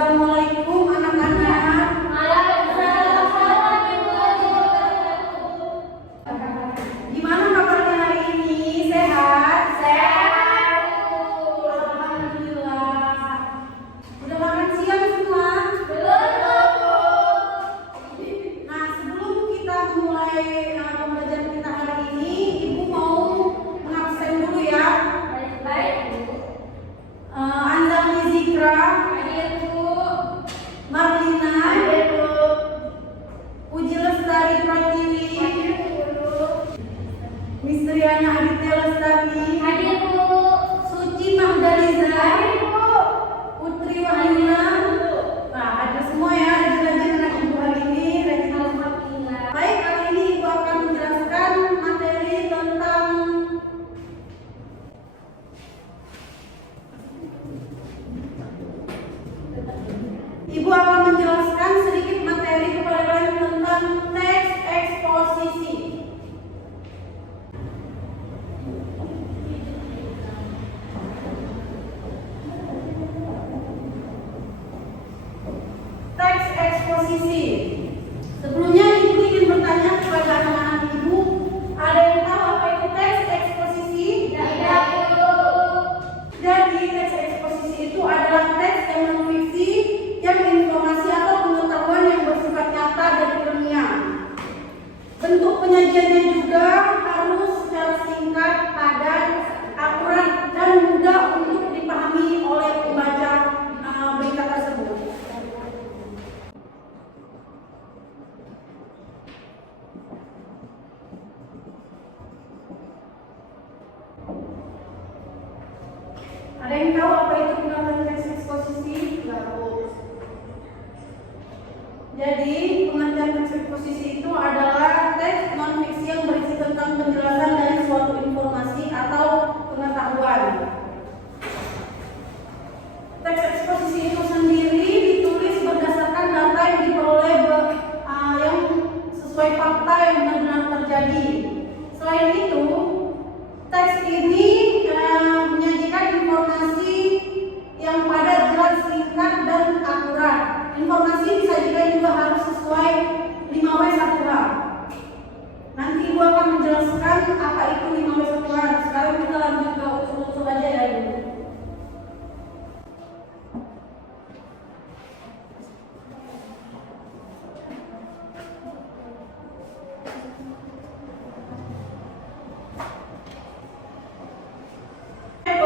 Assalamualaikum anak-anak. Waalaikumsalam warahmatullahi wabarakatuh. Gimana kabarnya hari ini? Sehat? Sehat. Alhamdulillah. Udah makan siang semua? Belum. Nah, sebelum kita mulai pembelajaran kita hari ini, Ibu mau mengabsen dulu ya. Baik, Bu. Anzali Zikra, Hadir, Bu. Marlina, Hadir, Bu. Uji Lestari Pratiwi, Hadir, Bu. Mistriana Aditya Lestari, Hadir, Bu. Suci Mahdaliza, Hadir, Bu. Putri Wahyuna. Nah, ada semua ya, rajin-rajin anak ibu hari ini, rajin. Alhamdulillah. Baik, kali ini ibu akan menjelaskan materi tentang sedikit materi kepada kalian tentang teks eksposisi. Teks eksposisi. Sebelumnya ibu ingin bertanya kepada anak-anak ibu, ada yang tahu apa itu teks eksposisi? Tidak, Bu. Jadi teks eksposisi itu adalah teks yang non-fiksi yang informasi atau pengetahuan yang bersifat nyata dan ilmiah. Bentuk penyajiannya juga harus secara singkat, padat, akurat, dan mudah untuk dipahami oleh pembaca berita tersebut. Ada yang tahu apa itu pengertian teks eksposisi? Jadi, pengertian teks eksposisi itu adalah teks non-fiksi yang berisi tentang penjelasan dari suatu informasi atau pengetahuan. Teks eksposisi itu sendiri ditulis berdasarkan data yang diperoleh yang sesuai fakta yang benar-benar terjadi. Selain itu, teks ini menyajikan informasi yang padat, jelas, singkat, dan akurat. Informasi disajikan juga harus sesuai 5W1H. Nanti Ibu akan menjelaskan apa itu 5W1H. Sekarang kita lanjut ke usul-usul aja ya Ibu.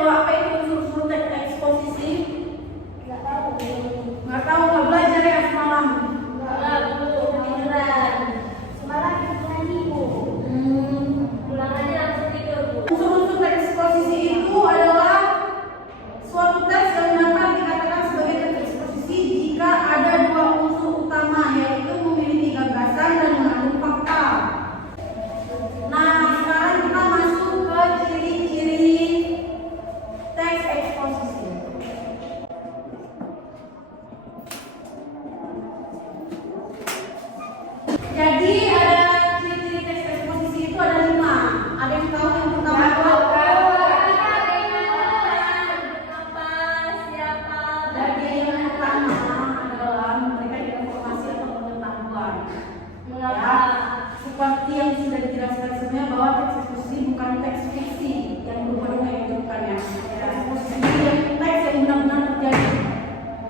Apa itu unsur-unsur teks eksposisi? Nggak tahu, Bu. Nggak tahu, nggak belajar ya semalam? Nggak, Bu. Beneran. Semalam ikut ngaji, Bu. Pulang aja langsung tidur, Bu. Unsur-unsur teks eksposisi itu adalah suatu teks yang dapat dikatakan sebagai teks eksposisi jika ada dua unsur utama, yaitu memiliki gagasan dan mengandung fakta. Nah, sekarang kita masuk ke ciri-ciri teks eksposisi. Jadi ada ciri-ciri teks eksposisi itu ada 5. Ada yang tahu yang pertama apa? Jadi yang pertama adalah memberikan informasi atau pengetahuan. Ya, seperti yang sudah dijelaskan sebelumnya bahwa teks eksposisi bukan teks fiksi yang berhubungan dengan bukan ya. Teks eksposisi yang teks yang benar-benar terjadi.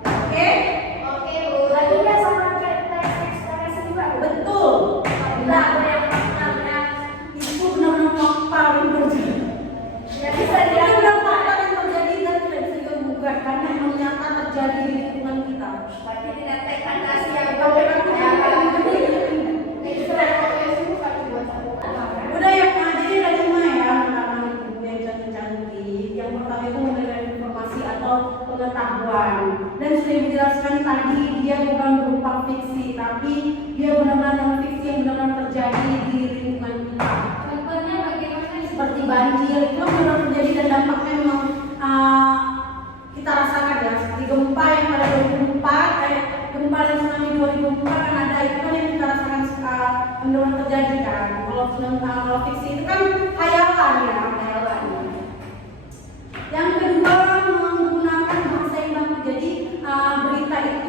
Oke? Oke, Bu. Lagi nggak sama kayak teks ekspresi juga, Bu? Betul. Nah, yang pertama, Itu benar-benar fakta yang terjadi. ya bisa Itu dilihat. benar fakta yang terjadi dan tidak bisa digugat karena memang nyata terjadi di lingkungan kita. Berarti tidak teks fantasi ya, Bu. Kalau kita Ekspresi bukan buat aku. udah ya Pak, jadi ada 5 ya anak-anak ibu yang cantik-cantik. Yang pertama itu memberikan informasi atau pengetahuan. Dan sudah dijelaskan tadi dia bukan berupa fiksi, tapi dia benar-benar non-fiksi yang benar-benar terjadi di lingkungan kita. Contohnya bagaimana? Seperti banjir itu benar terjadi dan dampaknya memang kita rasakan ya. Seperti gempa yang pada 2004, gempa dan tsunami 2004 kan ada, itu kan yang kita rasakan benar-benar terjadi kan. Kalau fiksi itu kan khayalan ya, khayalan. Yang kedua, menggunakan bahasa yang baku. Jadi berita itu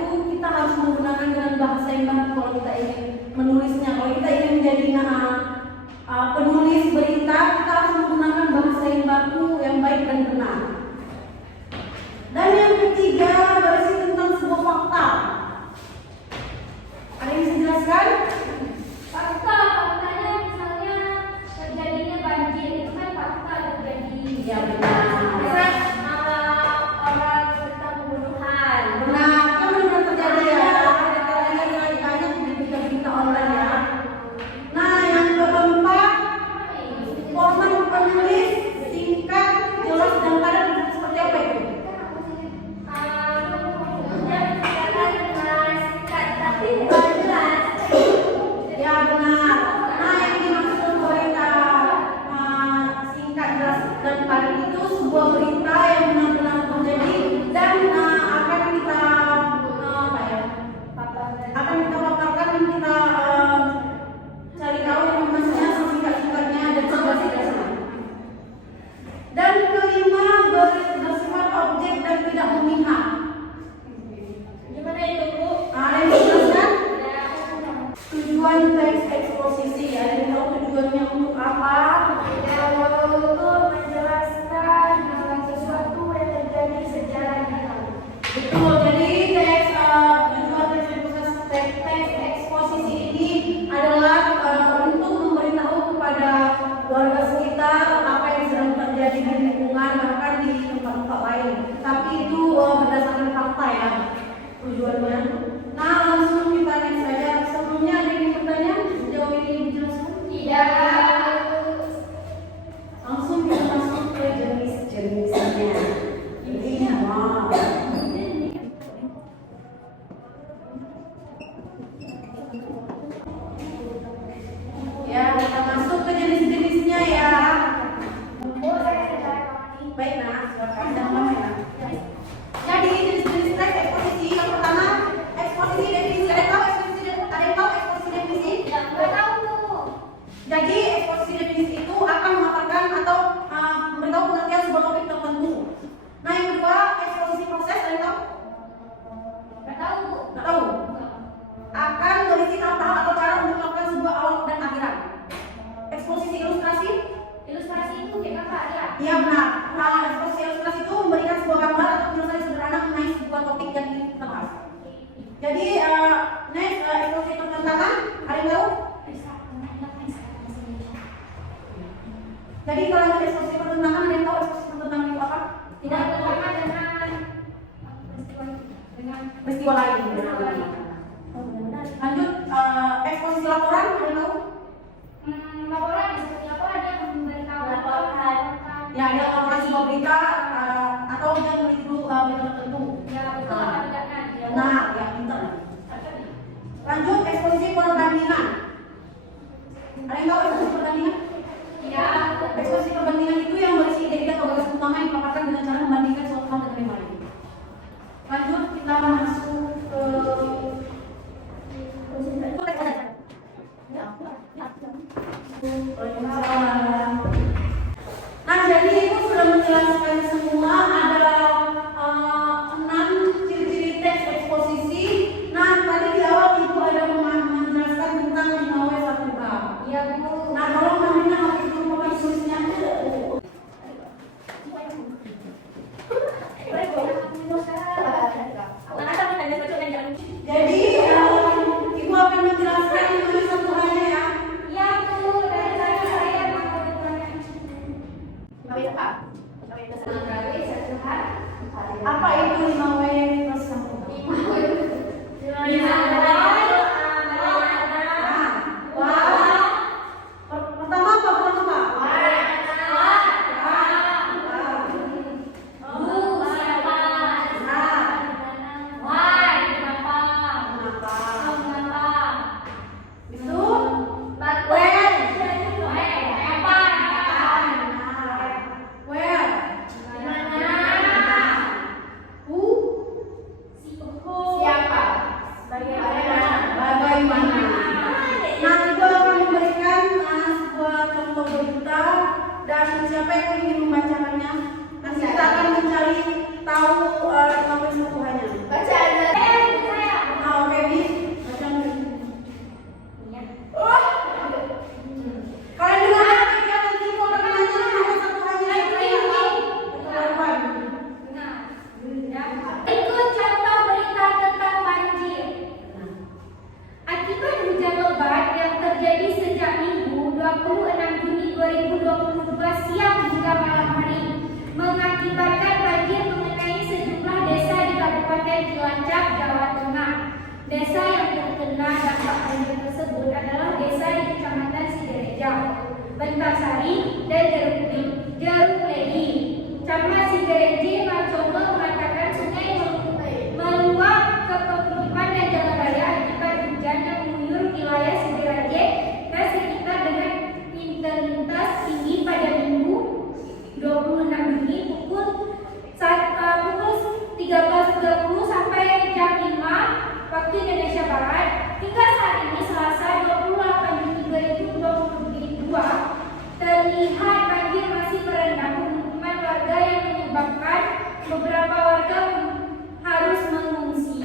Betul, jadi teks eksposisi ini adalah untuk memberitahu kepada warga sekitar apa yang sedang terjadi di lingkungan bahkan di tempat-tempat lain. Tapi itu berdasarkan fakta ya tujuannya. Nah langsung kita lihat saja. Sebelumnya ada yang bertanya sejauh ini dijelaskan? Tidak. Langsung kita masuk ke jenis-jenisnya. Ini wow. Ya, kita masuk ke jenis-jenisnya ya. Baik, nah, silakan jangan lama ya. Jadi jenis-jenis teks eksposisi yang pertama eksposisi definisi. Ada yang tahu eksposisi definisi? Nggak tahu. Jadi eksposisi definisi itu akan memaparkan atau memberitahu pengertian sebuah topik tertentu. Nah yang kedua eksposisi proses. Ada yang tahu? Nggak tahu. Nggak tahu. Akan berisi tahap-tahap atau cara untuk melakukan sebuah awal dan akhiran. Eksposisi ilustrasi. Ilustrasi itu kayak apa ya? Iya benar. Nah, eksposisi ilustrasi itu memberikan sebuah gambar atau penjelasan sederhana mengenai sebuah topik yang ingin kita bahas. Jadi next eksposisi pertentangan. Ada yang tahu? Jadi kalau ada eksposisi pertentangan, ada yang tahu eksposisi pertentangan itu apa? Tidak berhubungan dengan Peristiwa lain. Lanjut eksposisi laporan. Ada yang tahu? laporan seperti apa dia memberitahu laporan. Ya, dia laporan sebuah berita atau dia menuju berita tertentu. Ya betul apa tidaknya dia. Nah, ya pintar. Lanjut eksposisi perbandingan. Ada yang tahu eksposisi perbandingan? Ya. Eksposisi perbandingan itu yang berisi ide atau gagasan utama yang dipaparkan dengan cara membandingkan suatu hal dengan yang lain. Lanjut kita masuk ke Nah, jadi ibu sudah menjelaskan semua ada 6 ciri-ciri teks eksposisi. Nah, tadi di awal ibu ada menjelaskan tentang 5W1H. Iya Bu. Nah, kalau namanya harus merupakan tulisnya jadi ibu akan menjelaskan 5W1H-nya ya. Iya Bu, dari tadi saya mau bertanya. Apa itu 5W+1H? Pertama apa? Bagaimana? Nah, itu akan memberikan sebuah contoh berita dan siapa yang ingin membacakannya. Nanti kita akan mencari tahu nama-namanya. Baca aja. Nah, oke, Bis. Baca dulu. Kalian dengar ya nanti mau nanya nama-namanya Ikut contoh berita tentang banjir. Akibat hujan lebat yang terjadi sejak Minggu 26 Juni 2022 siang hingga malam hari mengakibatkan banjir mengenai sejumlah desa di Kabupaten Cilacap, Jawa Tengah. Desa yang terkena dampak banjir tersebut adalah desa di Kecamatan Sidorejo, Bantarsari, dan Jeruk-Legi. Camat Sidorejo Marcono mengatakan sungai meluap ke pemukiman dan jalan raya akibat hujan yang mengguyur wilayah Sidorejo dan sekitar dengan intensitas tinggi pada Minggu 26 Juni pukul 13.30 sampai jam 5 waktu Indonesia Barat. Hingga saat ini Selasa 28 Juni 2022 terlihat banjir masih merendam pemukiman warga yang menyebabkan beberapa warga harus mengungsi.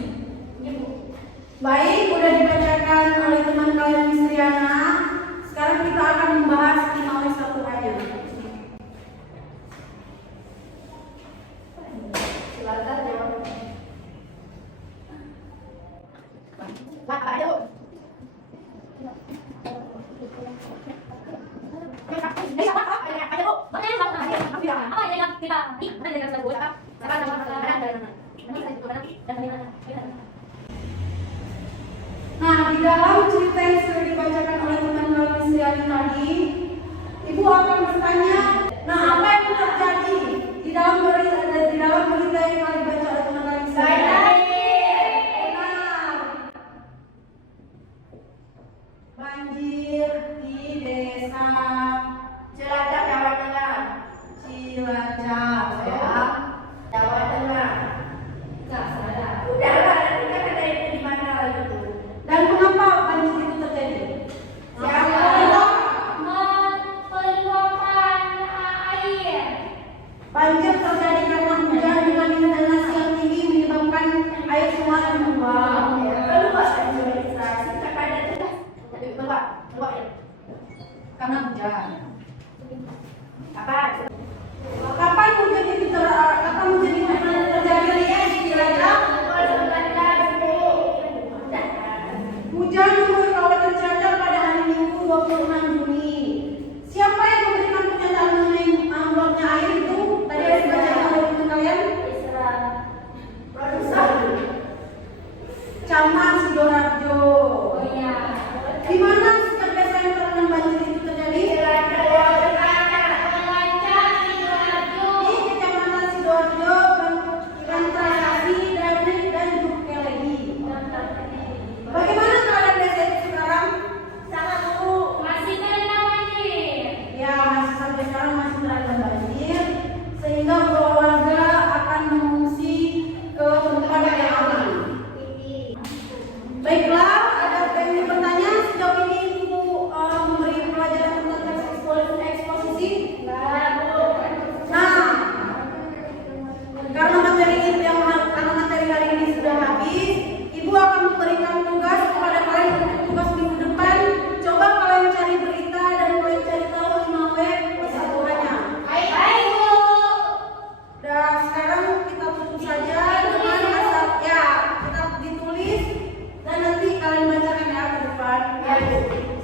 Baik, udah dibacakan oleh teman kalian Miss Riana. Sekarang kita akan membahas 5W1H-nya. Silakan jawab. Nah, di dalam cerita yang sudah dibacakan oleh teman Kalisiani tadi, Ibu akan bertanya, nah apa yang terjadi di dalam berita yang kali baca oleh teman Kalisiani? Benar. Banjir di desa Cilacap, Jawa Tengah. Cilacap, ya. Jawa Tengah. Enggak salah. Udahlah, nanti kan ada itu di mana gitu. Dan mengapa banjir itu terjadi? Siapa? Peluapan air. Banjir terjadi karena hujan dengan intensitas yang tinggi menyebabkan air sungai meluap. Meluas administrasi kepada tugas. Meluap ya. Karena hujan. Apa? Kapan hujan itu terjadi di Cilacap? Hujan mengguyur kawasan Cilacap pada hari Minggu 26 Juni. Siapa yang memberikan pernyataan mengenai meluapnya air itu? Tadi ada dibacakan oleh teman kalian? Produser. Camat Sidoarjo. Oh iya. Di mana sejak desa yang terendam banjir itu terjadi? Di Kecamatan Sidoarjo, Bantrasasi, Darnik, dan Jukelegi. Bagaimana keadaan desa itu sekarang? Sangat buruk. Masih terendam banjir. Ya, masih sampai sekarang masih terendam banjir, sehingga beberapa warga akan mengungsi ke tempat yang aman. Baiklah, ada yang bertanya sejauh ini Ibu memberi pelajaran tentang teks eksposisi? Nah, karena materi hari ini sudah habis, Ibu akan memberikan tugas kepada kalian untuk tugas minggu depan. Coba kalian cari berita dan kalian cari tahu 5W kesatuannya. Baik, Bu. Dan sekarang kita tutup saja dengan asap ya, kita ditulis dan nanti kalian bacakan ya ke depan. Ya, Bu.